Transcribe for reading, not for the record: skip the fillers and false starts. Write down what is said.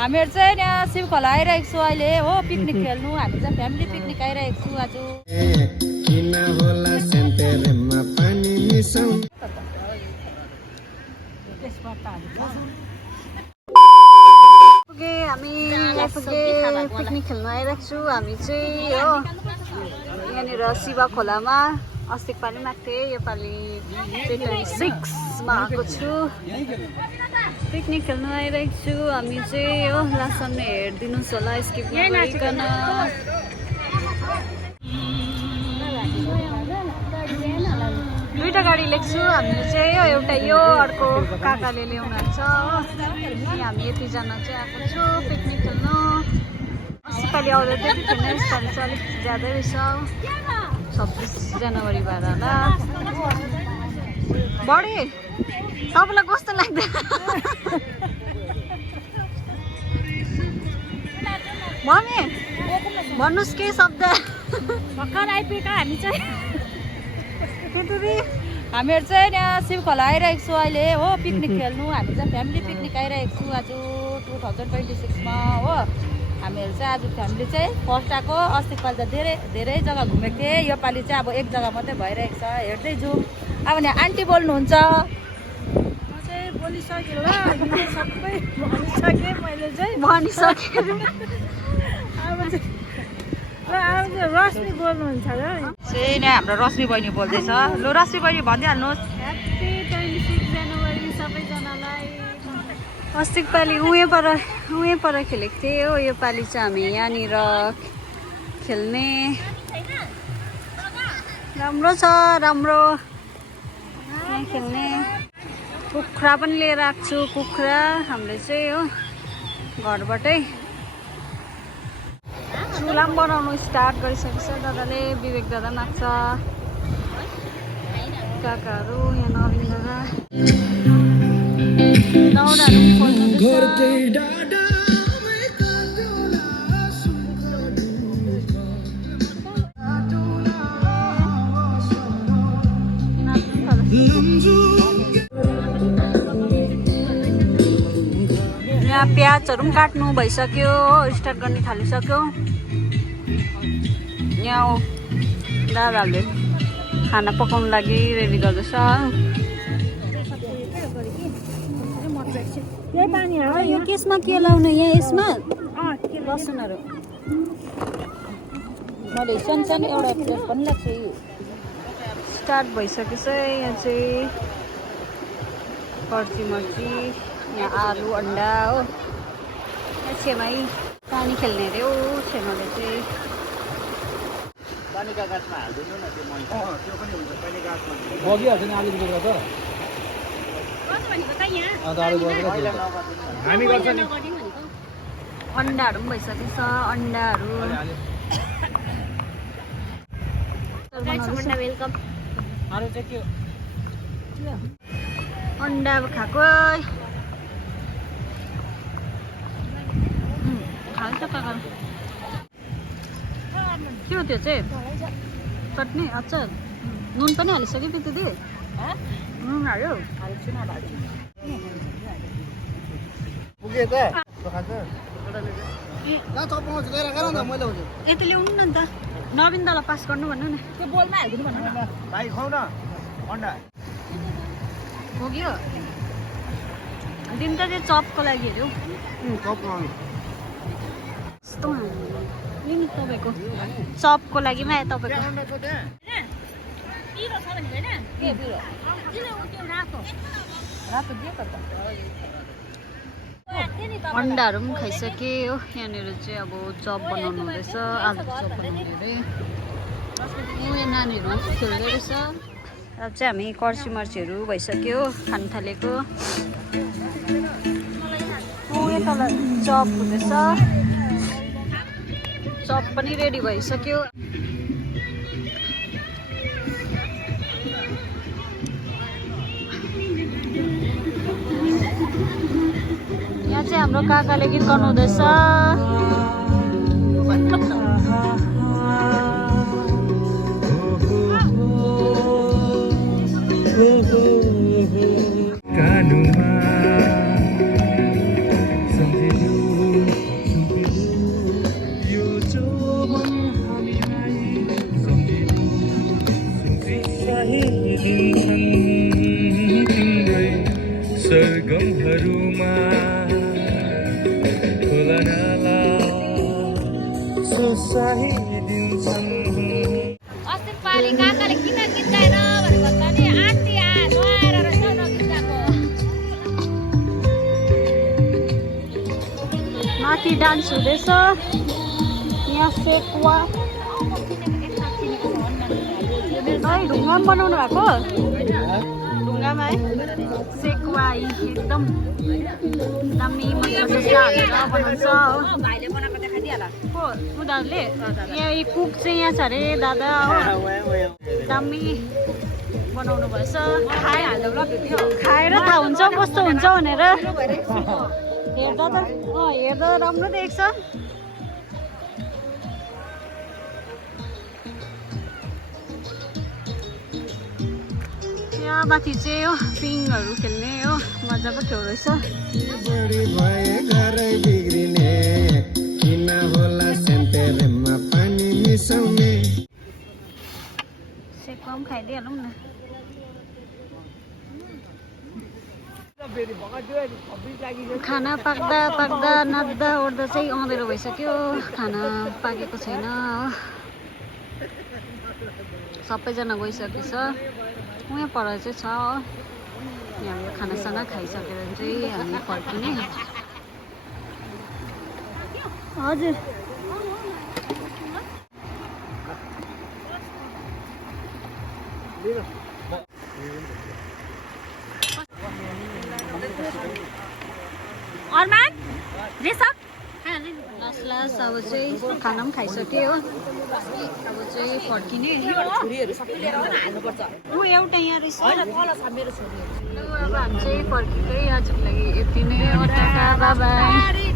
हामीहरू चाहिँ यहाँ शिवखोला आइरहेको छु अहिले हो पिकनिक खेल्नु। हामी चाहिँ फ्यामिली पिकनिक आइरहेको छु आज। हामी पिकनिक खेल्नु आइरहेको छु। हामी चाहिँ हो यहाँनिर शिव खोलामा अस्ति पालि मागेको थिएँ, योपालि 26मा आएको छु। पिकनिक खेल्नु आइरहेको छु। हामी चाहिँ हो लास्टसम्म हेरिदिनुहोस् होला स्किप नगरिकन। दुईवटा गाडी लिएको छु हामीले चाहिँ हो, एउटा यो अर्को काकाले ल्याउनुहुन्छ हो। अनि हामी यतिजना चाहिँ आएको छु पिकनिक खेल्नु। अस्तिपालि आउँदा त्यति थिएन, यसपालि चाहिँ अलिक ज्यादै रहेछ। 26 जनवरी भएर होला बढी। तपाईँलाई कस्तो लाग्दैन मम्मी भन्नुहोस् के शब्द भर्खर आइपुगेका हामी चाहिँ। हामीहरू चाहिँ यहाँ शिवखोला आइरहेको छु अहिले हो पिकनिक खेल्नु। हामी चाहिँ फ्यामिली पिकनिक आइरहेको छु आज 2026मा हो। हामीहरू चाहिँ आज फ्यामिली चाहिँ फर्स्ट आएको। अस्तिपालि त धेरै जग्गा घुमेको थिएँ, योपालि चाहिँ अब एक जग्गा मात्रै भइरहेको छ। हेर्दै जाउँ। अब यहाँ आन्टी बोल्नुहुन्छ। म चाहिँ बोलिसकेँ ल, सबै भनिसकेँ मैले चाहिँ भनिसकेँ। अब चाहिँ रश्मि बोल्नुहुन्छ र। चाहिँ यहाँ हाम्रो रश्मि बहिनी बोल्दैछ। लु रश्मि बहिनी भनिदिइहाल्नुहोस्। ह्याप्पी 26 जनवरी सबैजनालाई। अस्तिको पालि उहीँ पर खेलेको थिएँ हो। योपालि चाहिँ हामी यहाँनिर खेल्ने। राम्रो छ, राम्रो यहाँ खेल्ने। कुखुरा पनि लिएर आएको छु। कुखुरा हामीले चाहिँ हो घरबाटै चुला पनि बनाउनु स्टार्ट गरिसकेको छ दादाले। विवेक दादा माग्छ, काकाहरू यहाँ नवीन दादा दाउराहरू यहाँ प्याजहरू पनि काट्नु भइसक्यो, स्टार्ट गर्ने थालिसक्यो। यहाँ दादाहरूले खाना पकाउनु लागि रेडी गर्दैछ। यो केसमा के लाउने यहाँ यसमा लसुनहरू मैले सानो एउटा प्लेट पनि लाग्छ। स्टार्ट भइसकेछ। यहाँ चाहिँ कर्ची मर्ची, यहाँ आलु अन्डा हो। यहाँ छेमाई पानी खेल्ने अरे हो। छेमाले चाहिँ पानीका गाछमा हाल्दिनु न त्यो मल। त्यो पनि हुन्छ पानी गाछमा बगिहाल्छ नि आलु बिक्री गर्छ। हामी गर्छ नि। अन्डाहरू पनि भइसकेछ। अन्डाहरू वेलकम। अरू चाहिँ के अन्डा खाएको खान्छ काका। के हो त्यो चाहिँ? चटनी अचार नुन पनि हालिसक्यो पितु दि। नुन हाल्यो पुगे त खान्छ यति ल्याउनु न अन्त। नवीन दालाई पास गर्नु भन्नु न। त्यो बोलमा हालिदिनु भन्नु न। भाइ खाऊ न अन्डा पुग्यो। दिन त त्यो चपको लागि हेऱ्यो। कस्तो लिनु तपाईँको चपको लागि मा तपाईँको अन्डाहरू पनि खाइसके हो। यहाँनिर चाहिँ अब चप बनाउनु हुँदैछ। आलु चप बनाउने अरे। यहाँ नानीहरू खेल्दै रहेछ। अब चाहिँ हामी कर्ची मर्चीहरू भइसक्यो खान थालेको। तल चप हुँदैछ। चप पनि रेडी भइसक्यो। यहाँ चाहिँ हाम्रो काकाले गीत गाउनुहुँदैछ। अस्ति पालि काकाले किन गीत गाएर भनेर भन्दा नि आन्टी नआएर रहेछ नगीत गाएको माथि डान्स हुँदैछ यहाँ सेकुवा ढुङ्गामा बनाउनु भएको ढुङ्गामा है सेकुवा एकदम दामी मजा हालेर बनाउँछ हो भाइले बनाएको देखाइदिइहाल को उनीहरूले यहाँ कुक चाहिँ यहाँ छ अरे दादा हो दामी बनाउनु भएछ खाएर थाहा हुन्छ कस्तो हुन्छ भनेर हेर्दा त हेर्दा राम्रो देख्छ यहाँ माथि चाहिँ हो पिङहरू खेल्ने हो मजाको ठाउँ रहेछ सेकुवा पनि खाइदिइहालौँ न खाना पाक्दा पाक्दा नाच्दा ओर्दा चाहिँ अँधेरो भइसक्यो खाना पाकेको छैन हो सबैजना गइसकेछ उहाँ पर चाहिँ छ हो यहाँ खानासाना खाइसकेर चाहिँ हामी फर्किने हजुर अरमान रेसक लास्ट लास्ट अब चाहिँ खाना पनि खाइसक्यो हो अब चाहिँ फर्किने ऊ एउटा यहाँ रहेछ अब हामी चाहिँ फर्किँदै आजको लागि यति नै टाटा बाइ बाइ